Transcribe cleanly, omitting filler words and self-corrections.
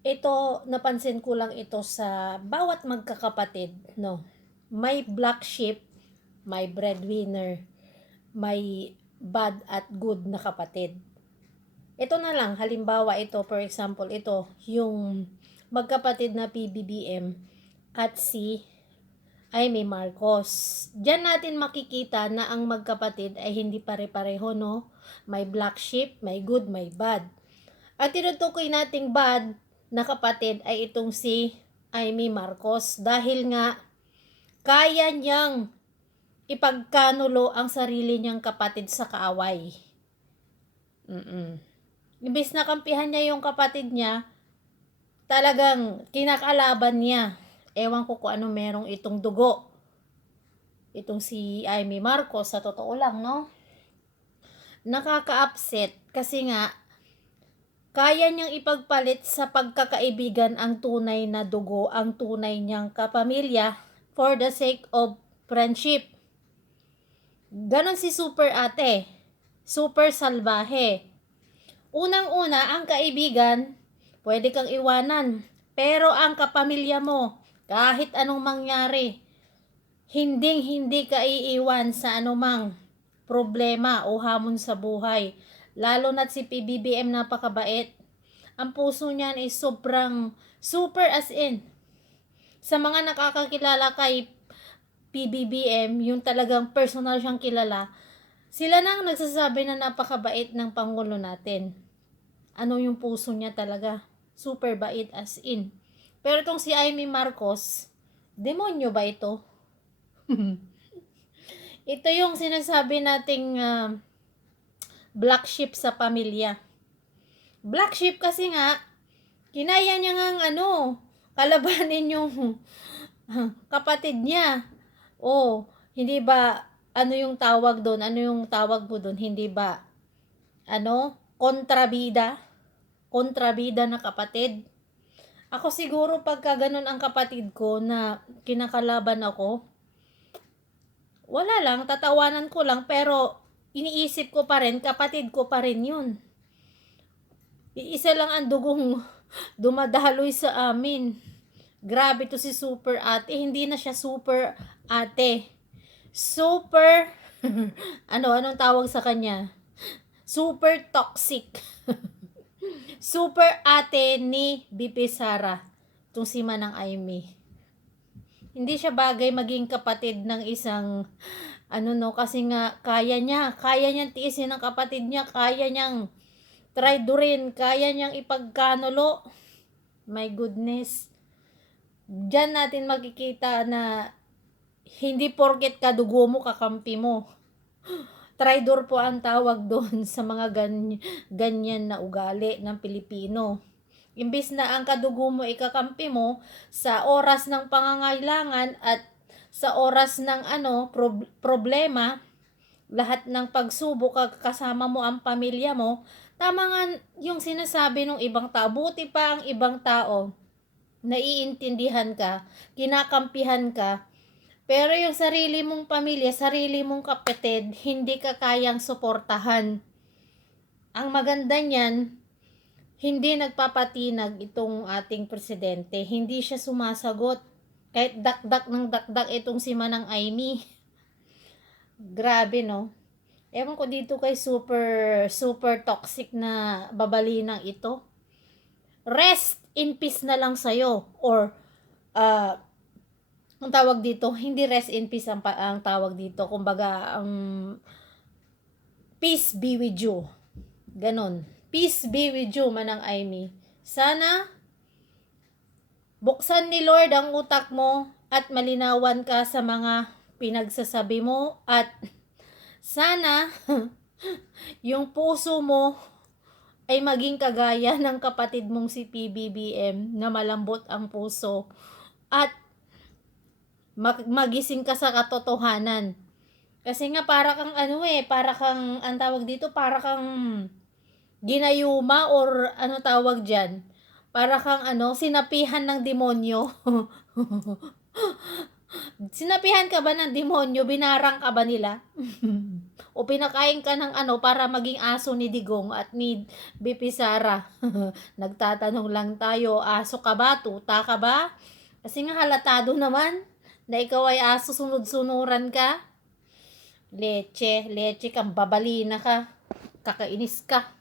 Ito, napansin ko lang ito sa bawat magkakapatid, no? May black sheep, may breadwinner, may bad at good na kapatid. Ito na lang, halimbawa ito, for example, ito, yung magkapatid na PBBM at si Amy Marcos. Diyan natin makikita na ang magkapatid ay hindi pare-pareho, no? May black sheep, may good, may bad. At tinutukoy nating bad na kapatid ay itong si Amy Marcos dahil nga kaya niyang ipagkanulo ang sarili niyang kapatid sa kaaway. Imbis na kampihan niya yung kapatid niya, talagang kinakalaban niya. Ewan ko kung ano merong itong dugo. Itong si Amy Marcos, sa totoo lang, no? Nakaka-upset kasi nga kaya niyang ipagpalit sa pagkakaibigan ang tunay na dugo, ang tunay niyang kapamilya for the sake of friendship. Ganon si Super Ate. Super salbahe. Unang-una, ang kaibigan, pwede kang iwanan. Pero ang kapamilya mo, kahit anong mangyari, hindi ka iiwan sa anumang problema o hamon sa buhay. Lalo na't si PBBM napakabait. Ang puso niyan is sobrang super as in. Sa mga nakakakilala kay PBBM, yung talagang personal siyang kilala, sila nang nagsasabi na napakabait ng Pangulo natin. Ano yung puso niya talaga? Super bait as in. Pero itong si Amy Marcos, demonyo ba ito? Ito yung sinasabi nating black sheep sa pamilya. Black sheep kasi nga, kinaya niya ngang kalabanin yung kapatid niya. Oh, hindi ba, ano yung tawag doon? Ano yung tawag mo doon? Hindi ba, kontrabida? Kontrabida na kapatid? Ako siguro pagka ganun ang kapatid ko na kinakalaban ako, wala lang, tatawanan ko lang, pero iniisip ko pa rin, kapatid ko pa rin yun. Iisa lang ang dugong dumadaloy sa amin. Grabe to si Super Ate. Hindi na siya Super Ate. Super, anong tawag sa kanya? Super toxic. Super Ate ni BP Sara. Itong si Manang Aimee. Hindi siya bagay maging kapatid ng isang kasi nga kaya niyang tiisin ng kapatid niya, kaya niyang traidorin, kaya niyang ipagkanulo. My goodness. Diyan natin makikita na hindi porket kadugo mo, kakampi mo. Traidor po ang tawag doon sa mga ganyan na ugali ng Pilipino. Imbis na ang kadugo mo ikakampi mo sa oras ng pangangailangan at sa oras ng problema, lahat ng pagsubok kasama mo ang pamilya mo, tama nga yung sinasabi ng ibang tao. Buti pa ang ibang tao, naiintindihan ka, kinakampihan ka, pero yung sarili mong pamilya, sarili mong kapatid, hindi ka kayang suportahan. Ang maganda niyan, hindi nagpapatinag itong ating presidente. Hindi siya sumasagot. Kahit dakdak ng dakdak itong si Manang Aimee. Grabe, no? Ewan ko dito kay super toxic na babalinang ito. Rest in peace na lang sa'yo. Or, ang tawag dito, hindi rest in peace ang tawag dito. Kumbaga, peace be with you. Ganon. Peace be with you, Manang Aimee. Sana, buksan ni Lord ang utak mo at malinawan ka sa mga pinagsasabi mo at sana yung puso mo ay maging kagaya ng kapatid mong si PBBM na malambot ang puso at magising ka sa katotohanan. Kasi nga para kang para kang, ang tawag dito, para kang ginayuma or tawag dyan. Para kang sinapihan ng demonyo. Sinapihan ka ba ng demonyo? Binarang ka ba nila? O pinakain ka ng ano para maging aso ni Digong at ni BP Sara? Nagtatanong lang tayo, aso ka ba? Tuta ka ba? Kasi nga halatado naman na ikaw ay aso, sunod-sunuran ka. Leche, leche kang babalina ka. Kakainis ka.